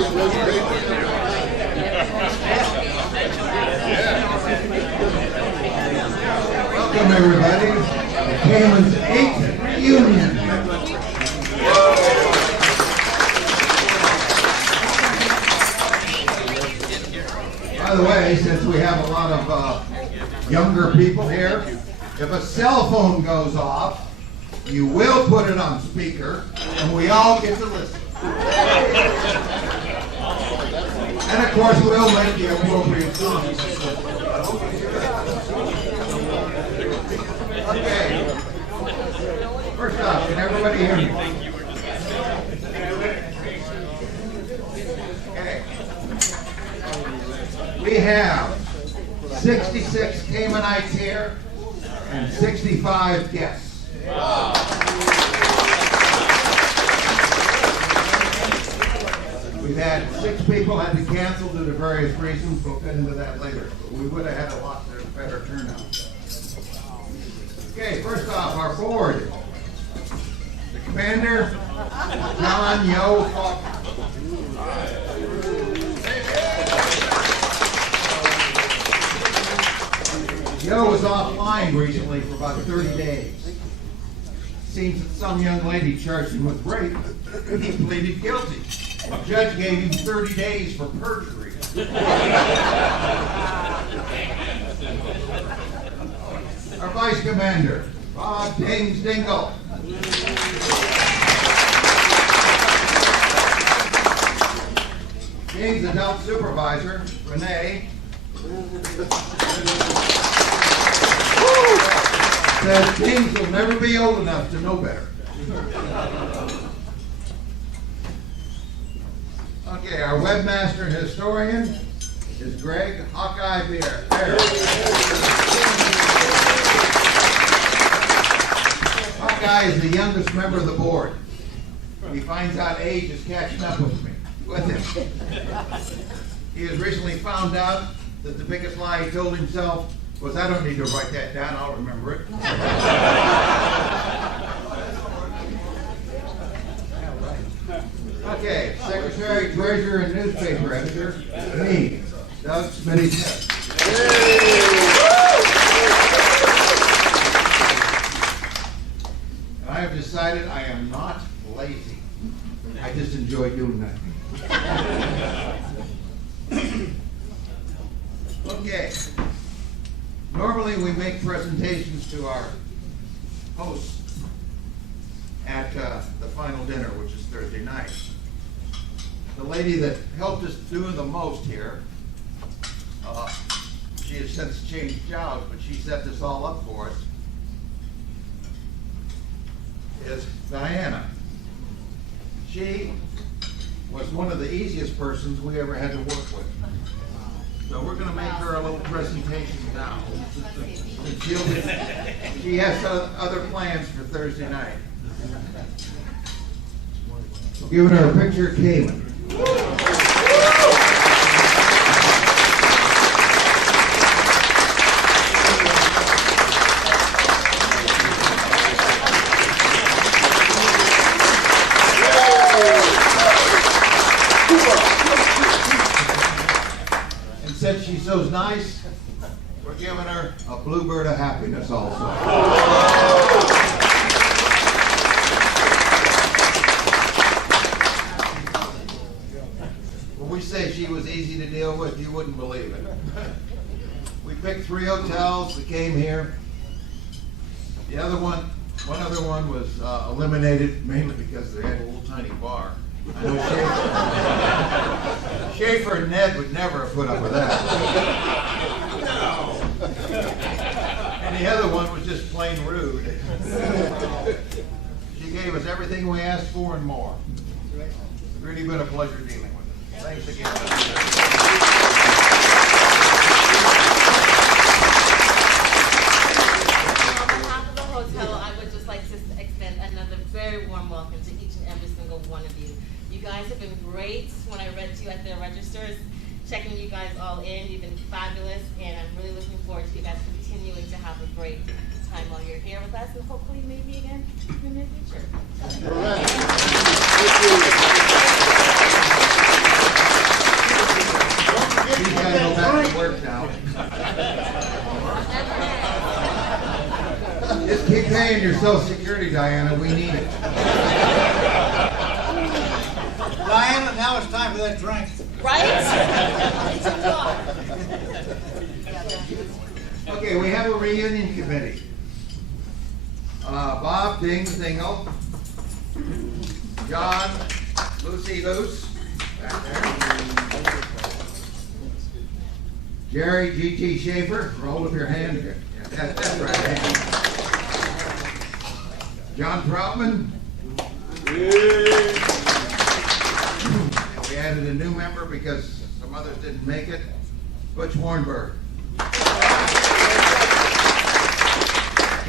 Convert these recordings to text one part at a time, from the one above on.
Welcome everybody to Caiman's 8th reunion. By the way, since we have a lot of younger people here, if a cell phone goes off, you will put it on speaker, and we all get to listen. And of course, we'll make the appropriate comments. Okay. First off, can everybody hear me? Okay. We have 66 Caimanites here and 65 guests. Wow. We've had 6 people had to cancel due to various reasons. We'll get into that later. But we would have had a lot better turnout. Okay, first off, our board. The commander, John Yo Faulkner. Yo was offline recently for about 30 days. Seems that some young lady charged him with rape. He pleaded guilty. The judge gave him 30 days for perjury. Our vice commander, Bob James Dingle. James adult supervisor, Renee. Says James will never be old enough to know better. Okay, our webmaster and historian is Greg Hawkeye Bear. Hawkeye is the youngest member of the board. He finds out age is catching up with him. He has recently found out that the biggest lie he told himself was, I don't need to write that down, I'll remember it. Okay, secretary, treasurer, and newspaper editor, me, Doug Smitty Smith. I have decided I am not lazy. I just enjoy doing that. Okay. Normally we make presentations to our hosts at the final dinner, which is Thursday night. The lady that helped us do the most here, she has since changed jobs, but she set this all up for us, is Diana. She was one of the easiest persons we ever had to work with. So we're going to make her a little presentation now. She has other plans for Thursday night. We're giving her a picture of Caiman. And since she's so nice, we're giving her a bluebird of happiness also. When we say she was easy to deal with, you wouldn't believe it. We picked 3 hotels that came here. One other one was eliminated mainly because they had a little tiny bar. I know Schaefer and Ned would never have put up with that. And the other one was just plain rude. She gave us everything we asked for and more. It's really been a pleasure dealing with her. Thanks again. On behalf of the hotel, I would just like to extend another very warm welcome to each and every single one of you. You guys have been great. When I read to you at the registers, checking you guys all in, you've been fabulous, and I'm really looking forward to you guys continuing to have a great time while you're here with us, and hopefully maybe again in the near future. work now. Just keep paying your Social Security, Diana. We need it. Diana, now it's time for that drink. Right? It's a thought. Okay, we have a reunion committee. Bob Dingle, John Lucy Luce, back there. Jerry G.T. Schaefer, roll with your hand here. Yeah, that's right hand. John Troutman. We added a new member because some others didn't make it. Butch Warnberg.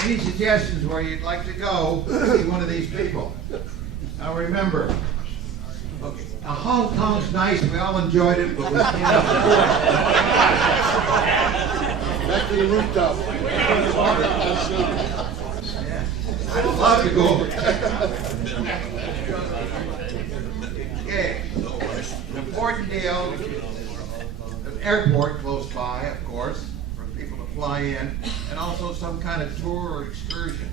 Any suggestions where you'd like to go see one of these people? Now remember, okay, Hong Kong's nice, we all enjoyed it, but we can't afford it. Back to the rooftop. Yeah, I'd love to go. Okay, an important deal, an airport close by, of course, for people to fly in, and also some kind of tour or excursion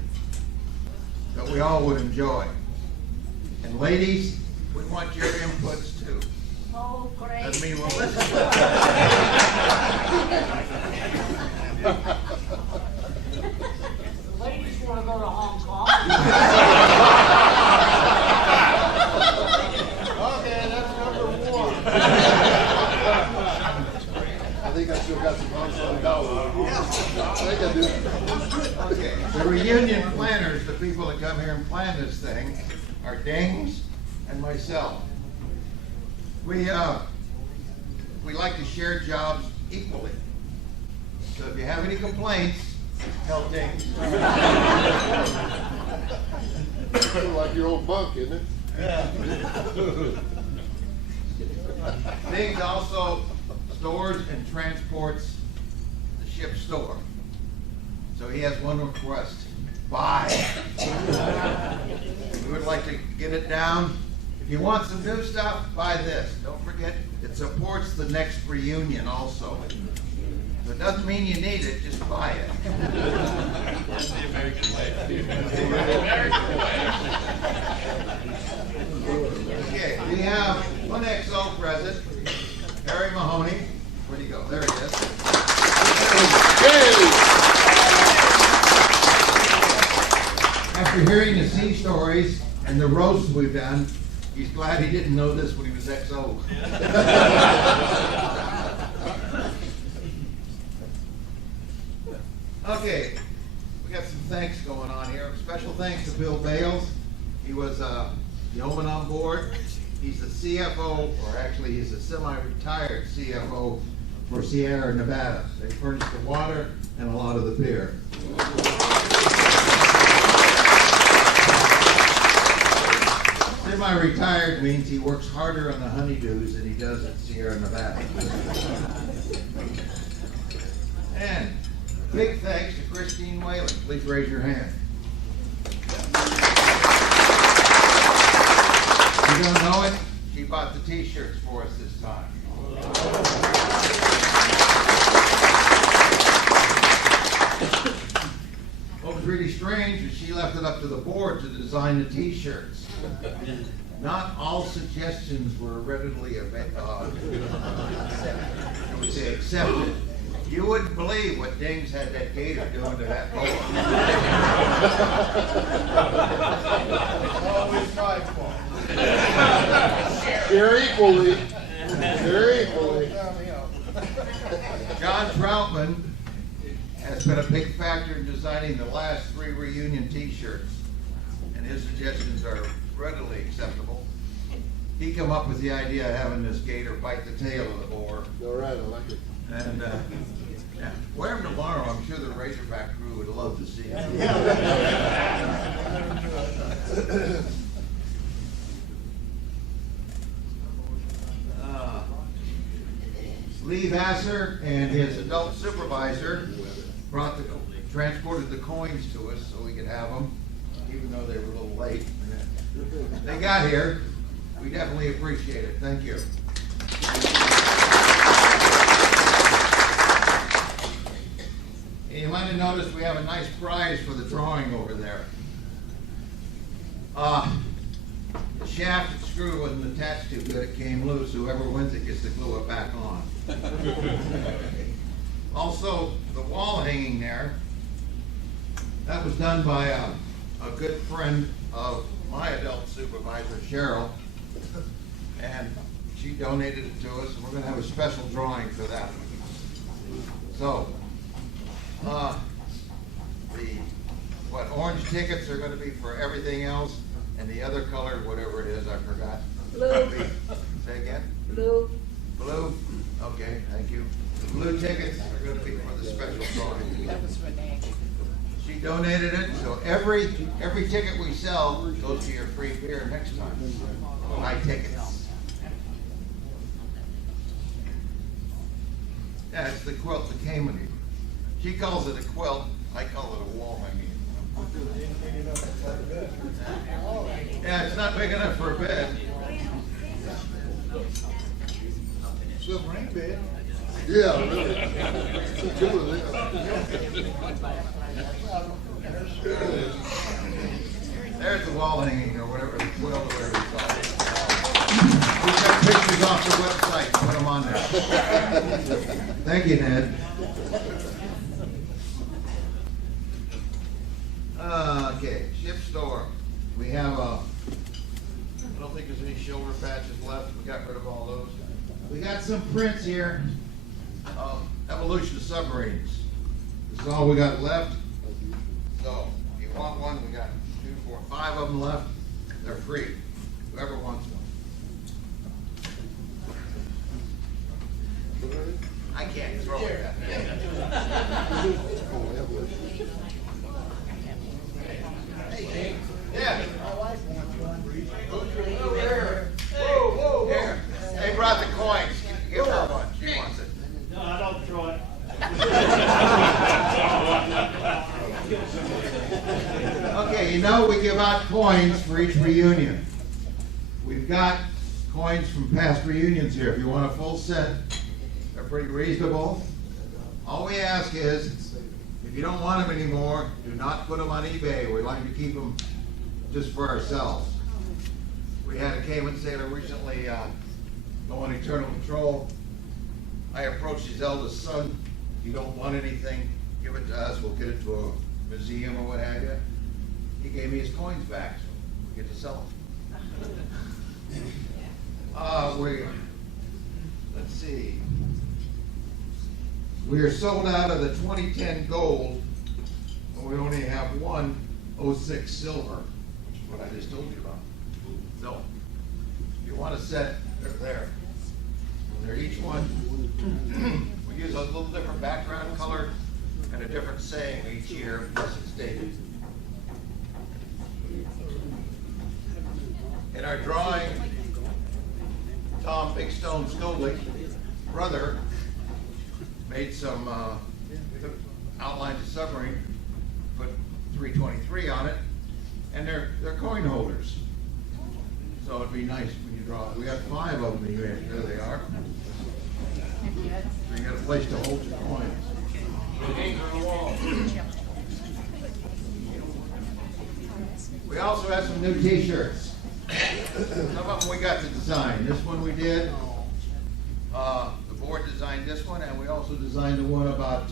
that we all would enjoy. And ladies, we want your inputs too. Oh, great. Doesn't mean we'll listen. Ladies want to go to Hong Kong. Okay, that's number one. I think I still got some Hong Kong dollars. I think I do. Okay, the reunion planners, the people that come here and plan this thing, are Dings and myself. We like to share jobs equally. So if you have any complaints, tell Dings. Sort of like your old bunk, isn't it? Dings also stores and transports the ship's store. So he has one request: buy. We would like to get it down. If you want some new stuff, buy this. Don't forget, it supports the next reunion also. So it doesn't mean you need it, just buy it. That's the American way. Okay, we have one XO present, Harry Mahoney. Where'd he go? There he is. After hearing the sea stories and the roasts we've done, he's glad he didn't know this when he was XO. Okay, we got some thanks going on here. Special thanks to Bill Bales. He was yeoman on board. He's the CFO, or actually he's a semi-retired CFO for Sierra Nevada. They furnish the water and a lot of the beer. Semi-retired means he works harder on the honeydews than he does at Sierra Nevada. And big thanks to Christine Whalen. Please raise your hand. If you don't know it, she bought the t-shirts for us this time. What was really strange is she left it up to the board to design the t-shirts. Not all suggestions were readily accepted. You wouldn't believe what Dings had that gator doing to that boa. Always tried for. Share equally. Share equally. John Troutman has been a big factor in designing the last 3 reunion t-shirts, and his suggestions are readily acceptable. He came up with the idea of having this gator bite the tail of the boar. All right, I like it. And yeah, wear him tomorrow. I'm sure the Razorback crew would love to see him. Lee Vassar and his adult supervisor transported the coins to us so we could have them, even though they were a little late. They got here. We definitely appreciate it. Thank you. notice we have a nice prize for the drawing over there. The shaft and screw wasn't attached too good, it came loose. Whoever wins it gets to glue it back on. Also, the wall hanging there, that was done by a good friend of my adult supervisor, Cheryl, and she donated it to us, and we're gonna have a special drawing for that. So, orange tickets are gonna be for everything else, and the other color, whatever it is, I forgot. Blue. Say again? Blue. Blue? Okay, thank you. The blue tickets are gonna be for the special drawing. That was Renee. She donated it, so every ticket we sell goes to your free beer next time. Buy tickets. Yeah, it's the quilt, the Caiman. She calls it a quilt, I call it a wall hanging. Yeah, it's not big enough for a bed. Submarine bed. Yeah, really. Two of them. There's the wall hanging, or whatever, the quilt, or whatever you call it. We got pictures off the website, put them on there. Thank you, Ned. Okay, ship store. We have I don't think there's any shoulder patches left. We got rid of all those. We got some prints here of evolution of submarines. This is all we got left. So if you want one, we got 2, 4, 5 of them left. They're free. Whoever wants one. I can't throw it at me. Yeah. Here. They brought the coins. Give her one. She wants it. No, I don't throw it. Okay, you know we give out coins for each reunion. We've got coins from past reunions here. If you want a full set, they're pretty reasonable. All we ask is, if you don't want them anymore, do not put them on eBay. We like to keep them just for ourselves. We had a Caiman sailor recently go on eternal patrol. I approached his eldest son. If you don't want anything, give it to us. We'll get it to a museum or what have you. He gave me his coins back, so we get to sell them. Let's see. We are sold out of the 2010 gold, and we only have one 06 silver, which is what I just told you about. So, if you want a set, they're there. They're each one. We use a little different background color and a different saying each year, plus it's dated. In our drawing, Tom Big Stone Scully, brother, made some outlined the submarine, put 323 on it, and they're coin holders. So it'd be nice when you draw it. We got 5 of them here. There they are. So you got a place to hold your coins. We also have some new T-shirts. Some of them we got to design. This one we did. The board designed this one, and we also designed the one about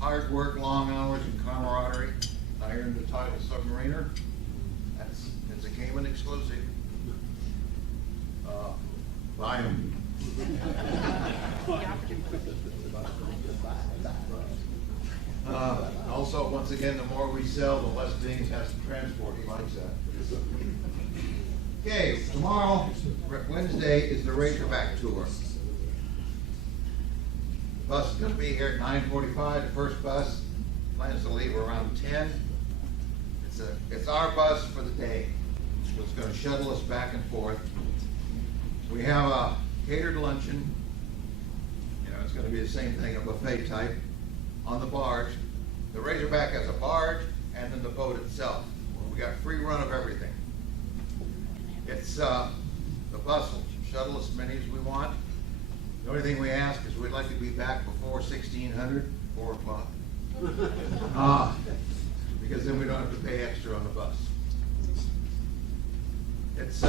hard work, long hours, and camaraderie. I earned the title Submariner. It's a Caiman exclusive. Buy them. Also, once again, the more we sell, the less things has to transport. He likes that. Okay, tomorrow, Wednesday, is the Razorback Tour. The bus is going to be here at 9:45. The first bus plans to leave around 10. It's our bus for the day. So it's going to shuttle us back and forth. We have a catered luncheon. You know, it's going to be the same thing, a buffet type, on the barge. The Razorback has a barge and then the boat itself. We got free run of everything. It's the bus will shuttle us as many as we want. The only thing we ask is we'd like to be back before 1600, 4 o'clock. Because then we don't have to pay extra on the bus. It's,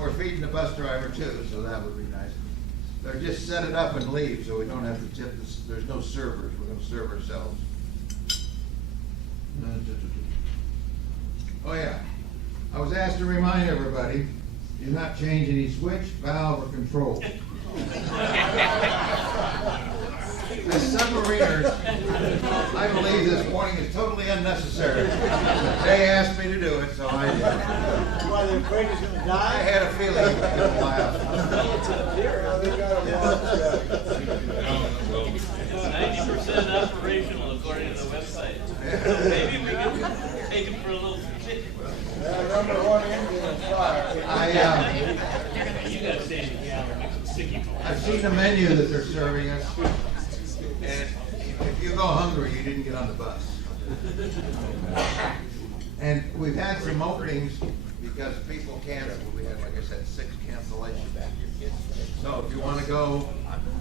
we're feeding the bus driver too, so that would be nice. They're just set it up and leave, so we don't have to tip this, there's no servers, we're gonna serve ourselves. Oh yeah, I was asked to remind everybody, do not change any switch, valve, or control. As submariners, I believe this warning is totally unnecessary. They asked me to do it, so I did. Why, they're afraid he's gonna I die? had a feeling he was gonna laugh. It's 90% operational according to the website. Maybe we can take him for a little trip. Number one engine is fire. You gotta stay in the gallery, make some sticky balls. I've seen the menu that they're serving us, and if you go hungry, you didn't get on the bus. And we've had some openings because people canceled. We had, like I said, 6 cancellations. So if you want to go,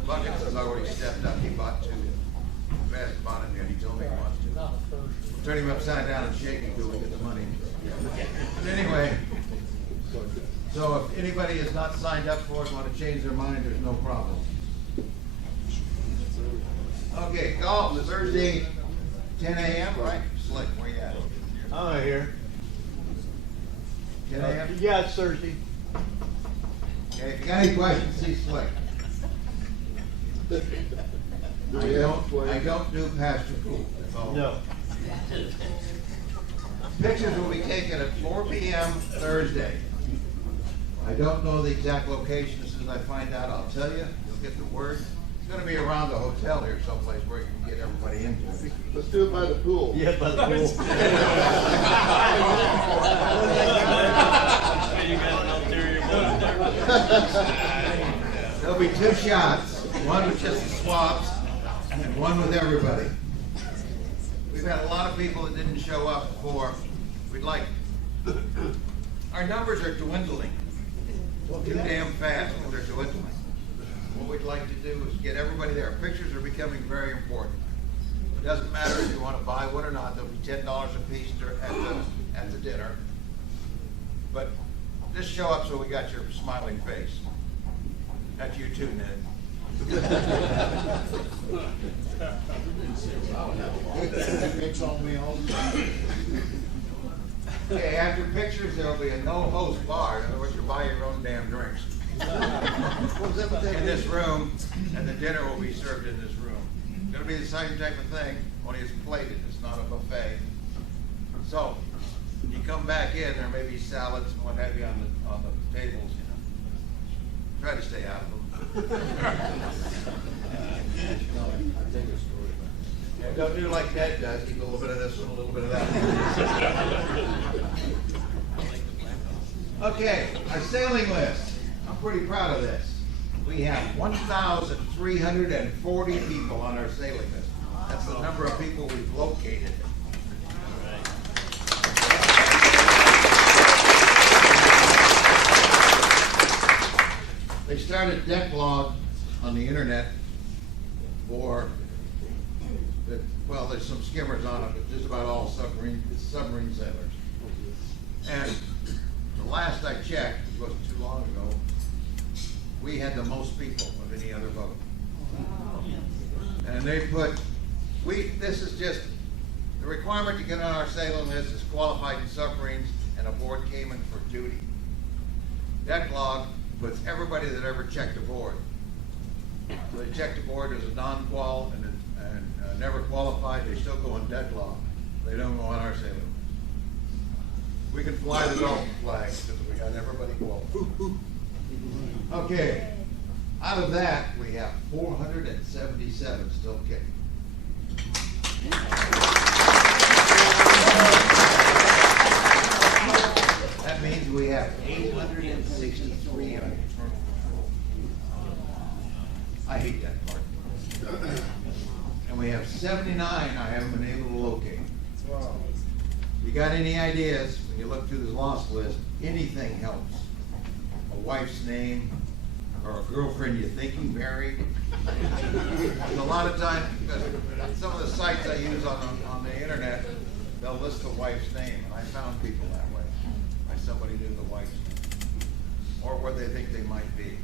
Buckets has already stepped up. He bought 2. Fast bought him, and he told me he wants to. Turn him upside down and shake him till we get the money. But anyway, so if anybody is not signed up for it, want to change their mind, there's no problem. Okay, golf is Thursday, 10 a.m., right? Slick, where you at? I'm right here. 10 a.m.? Yeah, it's Thursday. Okay, if you got any questions, see Slick. I don't do pasture pool, that's all. No. Pictures will be taken at 4 p.m. Thursday. I don't know the exact location. As soon as I find out, I'll tell you. You'll get the word. It's gonna be around the hotel here someplace where you can get everybody into it. Let's do it by the pool. Yeah, by the pool. You got an ulterior motive there. There'll be 2 shots, one with just the swabs and one with everybody. We've had a lot of people that didn't show up for, our numbers are dwindling. Too damn fast, but they're dwindling. What we'd like to do is get everybody there. Pictures are becoming very important. It doesn't matter if you want to buy one or not, they'll be $10 a piece at the dinner. But just show up so we got your smiling face. That's you too, Ned. Picks on me all the time. Okay, after pictures, there'll be a no-host bar. In other words, you buy your own damn drinks. In this room, and the dinner will be served in this room. It'll be the same type of thing, only it's plated, it's not a buffet. So, you come back in, there may be salads and what have you on the tables, you know. Try to stay out of them. Yeah, don't do like Ned does, keep a little bit of this one, a little bit of that. Okay, our sailing list. I'm pretty proud of this. We have 1,340 people on our sailing list. That's the number of people we've located. They started Decklog on the internet for well, there's some skimmers on it, but just about all submarine sailors. And the last I checked, it wasn't too long ago, we had the most people of any other boat. And they this is just, the requirement to get on our sailing list is qualified in submarines and aboard Caiman for duty. Decklog puts everybody that ever checked aboard. So they checked aboard as a non-qual and never qualified, they still go on Decklog. They don't go on our sailing list. We can fly the Dolphin flag because we got everybody qualified. Okay, out of that, we have 477 still kicking. That means we have 863 on internal control. I hate that part. And we have 79 I haven't been able to locate. Wow. You got any ideas, when you look through this lost list, anything helps. A wife's name, or a girlfriend you think you married. And a lot of times, because some of the sites I use on the internet, they'll list the wife's name, and I found people that way. By somebody knew the wife's name, or where they think they might be.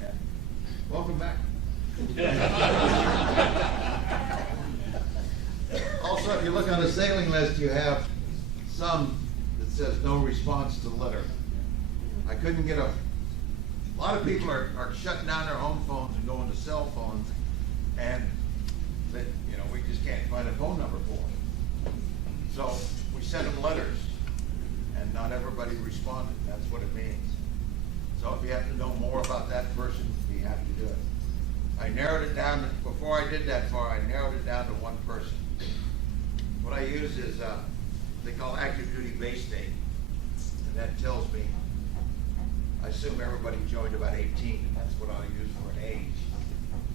Yeah. Welcome back. Also, if you look on the sailing list, you have some that says no response to the letter. I couldn't get a lot of people are shutting down their home phones and going to cell phones, and that, we just can't find a phone number for them. So we sent them letters, and not everybody responded. That's what it means. So if you have to know more about that person, be happy to do it. I narrowed it down, before I did that far, I narrowed it down to one person. What I use is, they call active duty base date. And that tells me, I assume everybody joined about 18, and that's what I'll use for an age.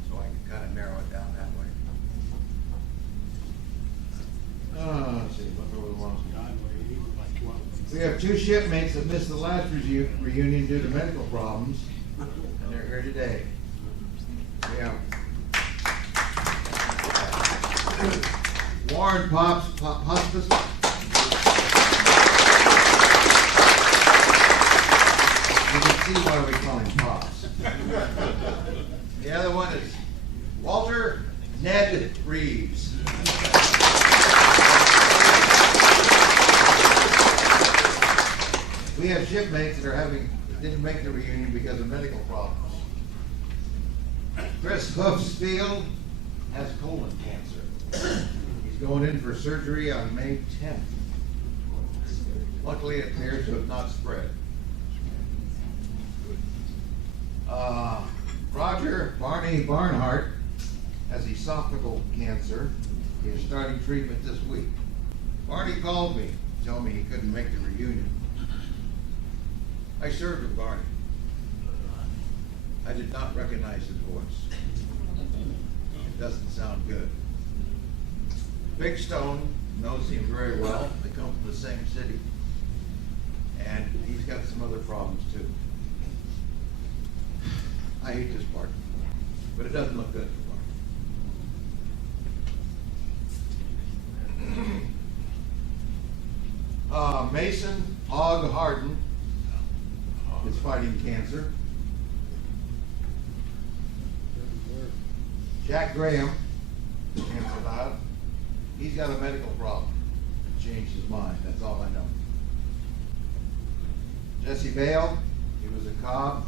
So I can kind of narrow it down that way. Let's see, what do we want? We have 2 shipmates that missed the last reunion due to medical problems, and they're here today. Yeah. Warren Hospice. You can see why we call him Pops. The other one is Walter Ned Reeves. We have shipmates that didn't make the reunion because of medical problems. Chris Hoofsfield has colon cancer. He's going in for surgery on May 10th. Luckily, it appears to have not spread. Roger Barney Barnhart has esophageal cancer. He is starting treatment this week. Barney called me, told me he couldn't make the reunion. I served with Barney. I did not recognize his voice. It doesn't sound good. Big Stone knows him very well. They come from the same city. And he's got some other problems too. I hate this part, but it doesn't look good for Barney. Mason Hogg Harden is fighting cancer. Jack Graham canceled out. He's got a medical problem. Changed his mind. That's all I know. Jesse Bale, he was a cop,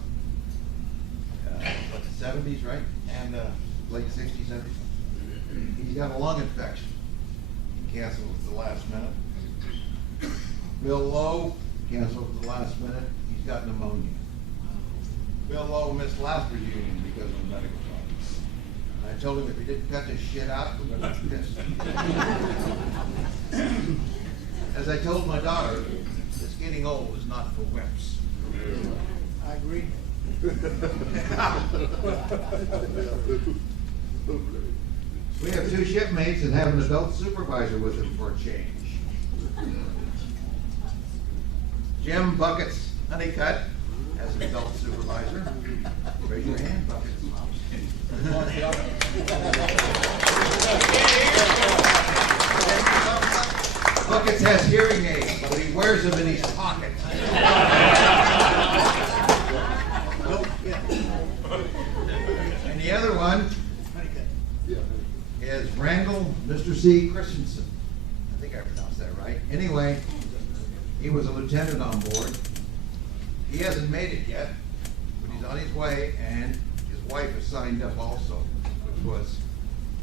the 70s, right? And late 60s, 70s. He's got a lung infection. He canceled at the last minute. Bill Lowe canceled at the last minute. He's got pneumonia. Bill Lowe missed last reunion because of medical problems. I told him if he didn't cut this shit out, we're going to be pissed. As I told my daughter, this getting old is not for wimps. I agree. We have 2 shipmates and have an adult supervisor with them for a change. Jim Buckets Honeycutt as an adult supervisor. Raise your hand, Buckets. Buckets has hearing aids, but he wears them in his pocket. And the other one is Randall Mr. C. Christensen. I think I pronounced that right. Anyway, he was a lieutenant on board. He hasn't made it yet, but he's on his way, and his wife has signed up also, which was,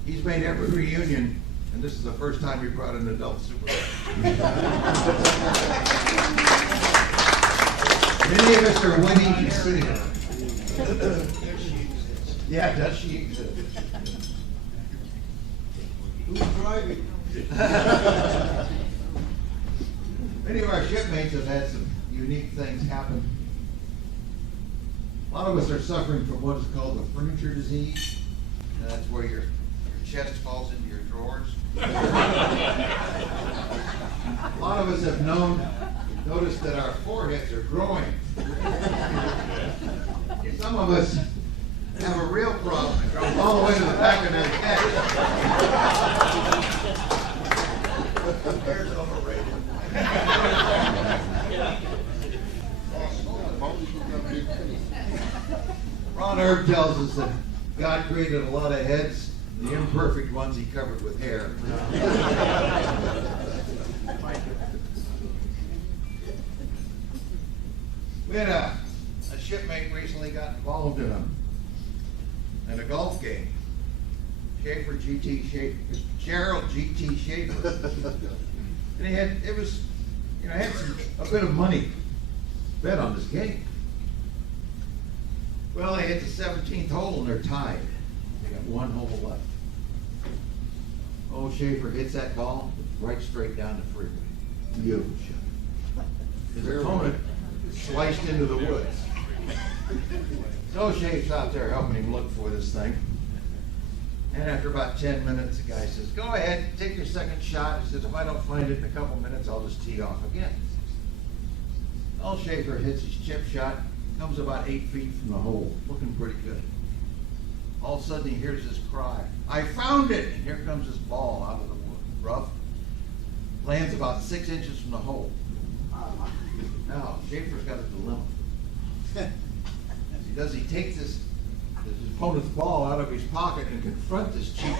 he's made every reunion, and this is the first time he brought an adult supervisor. Many of us are waiting to see her. Yeah, does she exist? Who's driving? Many of our shipmates have had some unique things happen. A lot of us are suffering from what is called the furniture disease. And that's where your chest falls into your drawers. A lot of us have noticed that our foreheads are growing. Some some of us have a real problem. It goes all the way to the back of their head. Hair's overrated. Ron Herb tells us that God created a lot of heads, the imperfect ones he covered with hair. We had a shipmate recently got involved in a golf game. Gerald GT Schaefer. And he had a bit of money bet on this game. Well, they hit the 17th hole and they're tied. They got one hole left. Oh, Schaefer hits that ball right straight down the freeway. Beautiful shot. His opponent sliced into the woods. So Schaefer's out there helping him look for this thing. And after about 10 minutes, the guy says, "Go ahead, take your second shot." He says, "If I don't find it in a couple minutes, I'll just tee off again." Well, Schaefer hits his chip shot, comes about 8 feet from the hole, looking pretty good. All of a sudden, he hears this cry, "I found it!" And here comes this ball out of the rough. Lands about 6 inches from the hole. Now, Schaefer's got a dilemma. He takes his opponent's ball out of his pocket and confront this cheap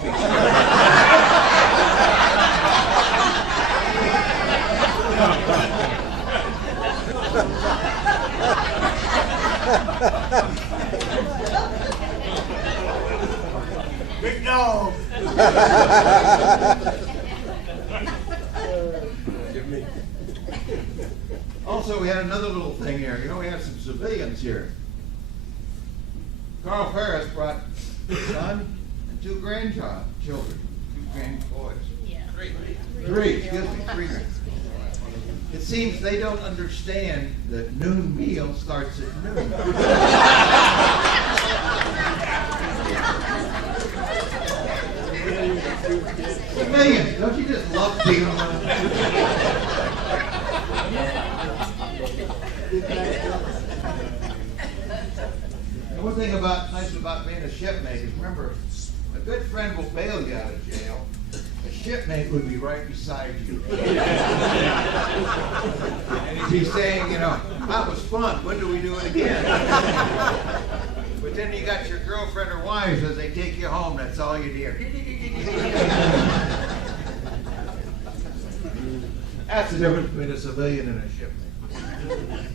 Big dog. Also, we had another little thing here. You know, we have some civilians here. Carl Ferris brought his son and 2 grandchildren, 2 grandboys. Yeah. Three grand. It seems they don't understand that noon meal starts at noon. Civilians, don't you just love being around? One thing nice about being a shipmate is, remember, a good friend will bail you out of jail. A shipmate would be right beside you. And he'd be saying, "That was fun. When do we do it again?" But then you got your girlfriend or wives as they take you home. That's all you hear. That's the difference between a civilian and a shipmate.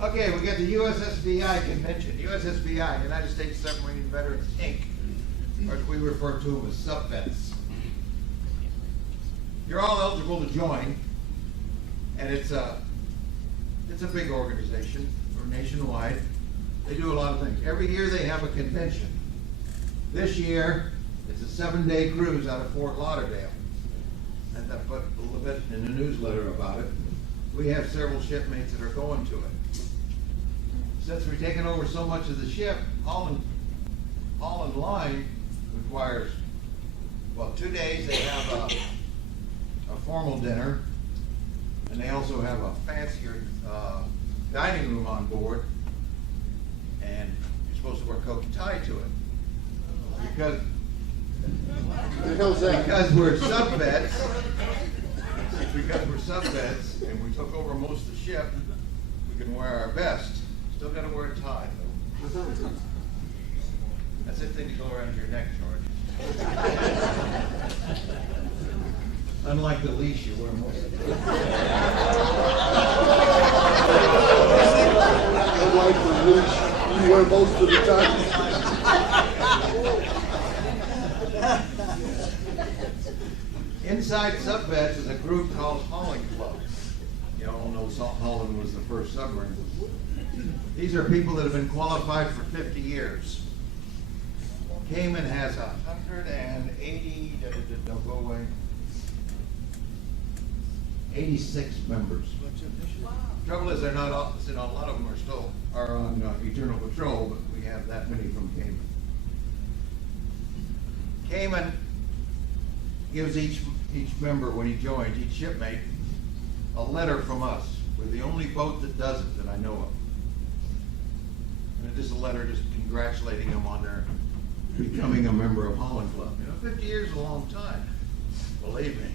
Okay, we got the USSBI convention. USSBI, United States Submarine Veterans, Inc., or as we refer to them as sub-vets. You're all eligible to join, and it's a big organization, or nationwide. They do a lot of things. Every year they have a convention. This year, it's a 7-day cruise out of Fort Lauderdale. And I put a little bit in the newsletter about it. We have several shipmates that are going to it. Since we're taking over so much of the ship, all in line requires, 2 days they have a formal dinner, and they also have a fancier dining room on board, and you're supposed to wear coat and tie to it. Because we're sub-vets, and we took over most of the ship, we can wear our best. Still gotta wear a tie, though. That's it thing to go around your neck, George. Unlike the leash you wear most of the time. Unlike the leash you wear most of the time. Inside sub-vets is a group called Hauling Club. You all know Holland was the first submarine. These are people that have been qualified for 50 years. Caiman has 180, don't go away, 86 members. Trouble is, they're not all, a lot of them are on eternal patrol, but we have that many from Caiman. Caiman gives each member, when he joins, each shipmate, a letter from us. We're the only boat that does it that I know of. And it letter just congratulating them on their becoming a member of Holland Club. You know, 50 years is a long time. Believe me.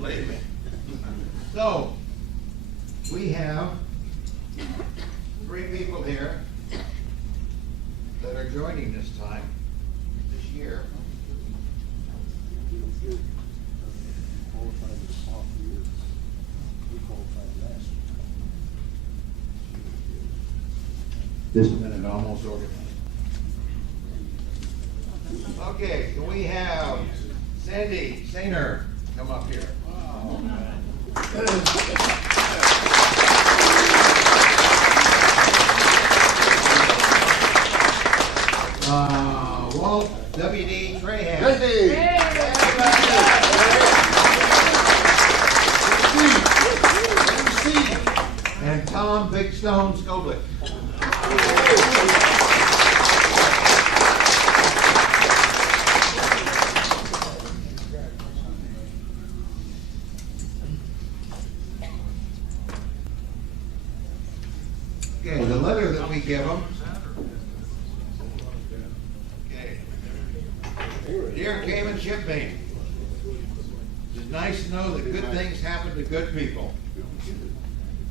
Believe me. So, we have 3 people here that are joining this time, this year. Qualified this off year. We qualified last year. This minute almost organized. Okay, so we have Sandy Sainer come up here. Walt W.D. Trahan. And Tom Big Stone Skoblick. Okay, the letter that we give them. Okay. Dear Cayman Shipmate, it's nice to know that good things happen to good people.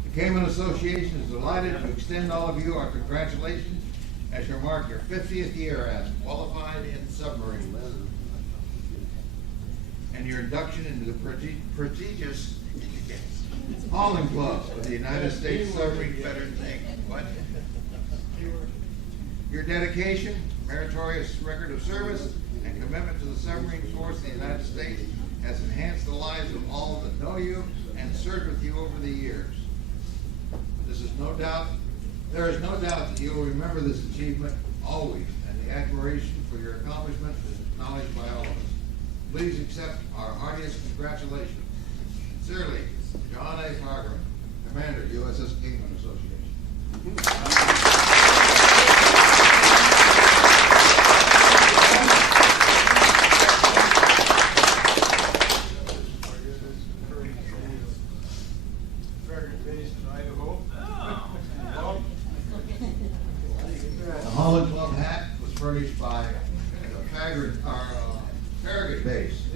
The Cayman Association is delighted to extend all of you our congratulations as you mark your 50th year as qualified in submarine and your induction into the prestigious Holland Club of the United States Submarine Veterans Inc. What? Your dedication, meritorious record of service, and commitment to the submarine force of the United States has enhanced the lives of all that know you and served with you over the years. There is no doubt that you will remember this achievement always, and the admiration for your accomplishment is acknowledged by all of us. Please accept our heartiest congratulations. Sincerely, John A. Farger, Commander, USS Cayman Association. The Holland Club hat was furnished by Farragut Base.